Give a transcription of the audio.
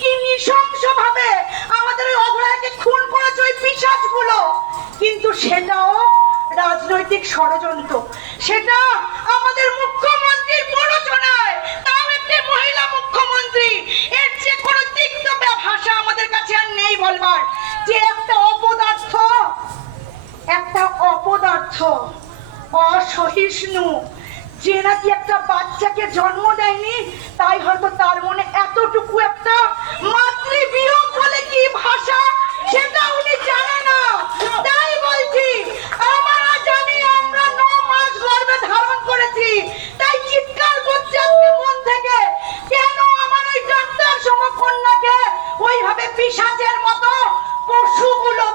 কি নৃশংসভাবে আমাদের ওই অভয়াকে খুন করেছে ওই পিশাচগুলো, কিন্তু সেটাও রাজনৈতিক ষড়যন্ত্র, সেটা আমাদের মুখ্যমন্ত্রীর প্ররোচনায়, তাও একটি মহিলা মুখ্যমন্ত্রী। এর যে কোনো তিক্ত ভাষা আমাদের কাছে আর নেই বলবার, যে একটা অপদার্থ অসহিষ্ণু, যে নাকি একটা বাচ্চাকে জন্ম দেয়নি, তাই হয়তো তার মনে এতটুকু একটা মাতৃবিয়োগ বলে কি ভাষা সেটা উনি জানে না। তাই বলছি, আমরা জানি আমরা 9 মাস গর্ভে ধারণ করেছি, তাই চিৎকার করছি আজকে মন থেকে, কেন আমার ওই ডাক্তার সমকন্যাকে ওইভাবে পিশাচের মতো পশুগুলো